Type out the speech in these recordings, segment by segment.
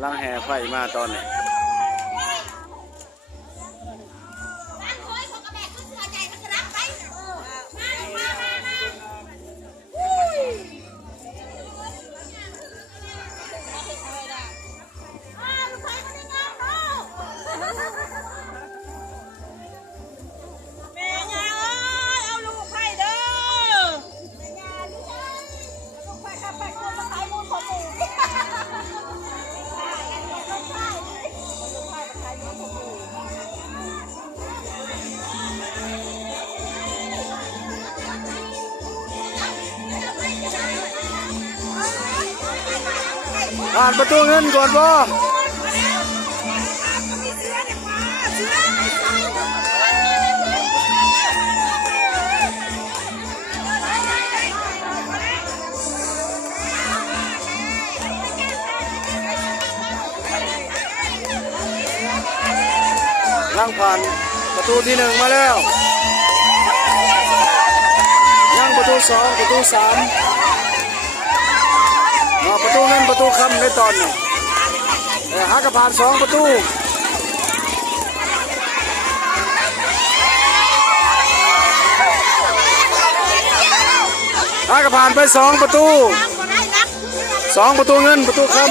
ำลังแห่ไฟมาตอนนี้ผ่านประตูเงินก่อนบ่นั่งผ่านประตูที่1มาแล้วยังประตู2ประตู3ประตูเงินประตูคำในตอนนี้หากระผ่าน2ประตูหากระผ่านไป2ประตู2ประตูเงินประตูคำ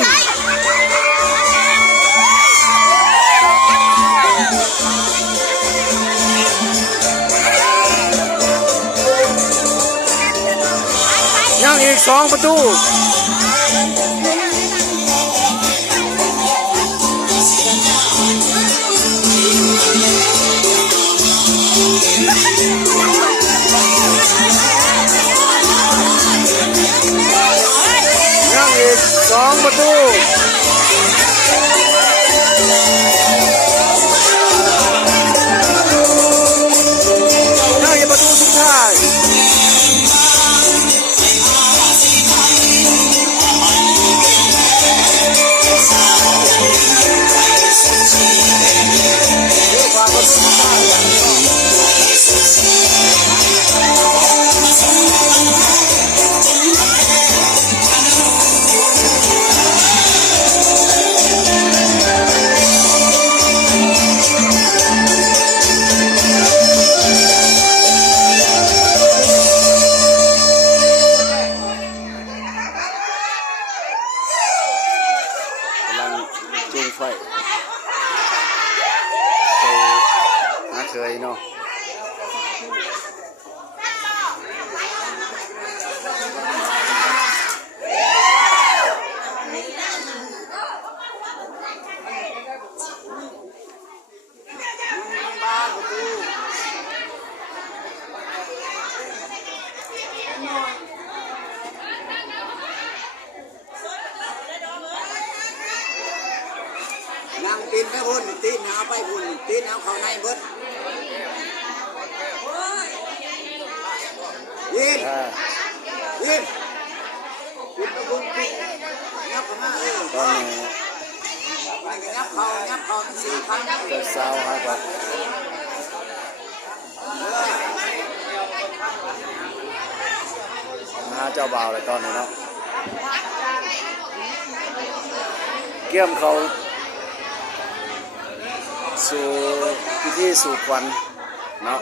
ยังอีก2ประตูยังอีก2ประตูยังอีกประตูสุดท้ายจุงไฟน่าเคยเนาะนั่งตีนไปบุญตีนเอาไปบุญตีนเอาเข้าในเบิดยินยินยินไปบุญตีนยับเข้ามาตอนนี้ไปกันยับเข้า4 ครั้งเกิดเศร้าครับหาเจ้าบ่าวเลยตอนนี้เนาะเกี่ยมเขาสู่พิธีสู่ขวัญเนาะ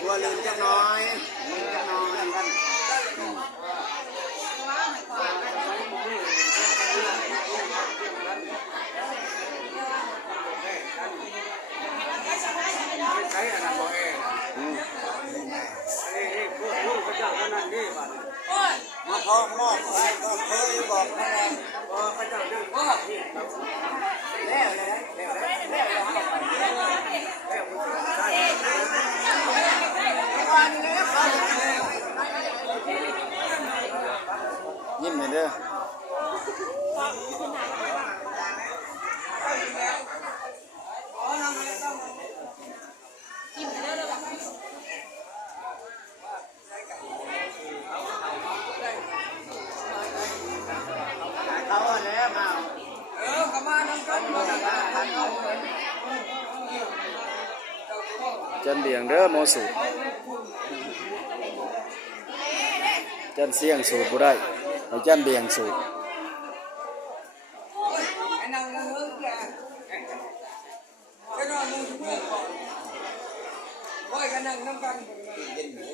บัวลืมจักน้อยกันใช้อันนั้นบ่เองมาพร้อมมอบให้ก็เคยบอกนั่นแหละพระเจ้านั่งยิ้มเลยเด้อเขาแล้วมา จันเบียงเด้อโมสูตรจันเสียงสูตรบ่ได้ให้จันเบียงสูตร ไอ้นั่งนั่งเฮิร์กแกก็นอนมึงทุกคนก่อนโอ้ยก็นั่งน้ำกันเย็นอยู่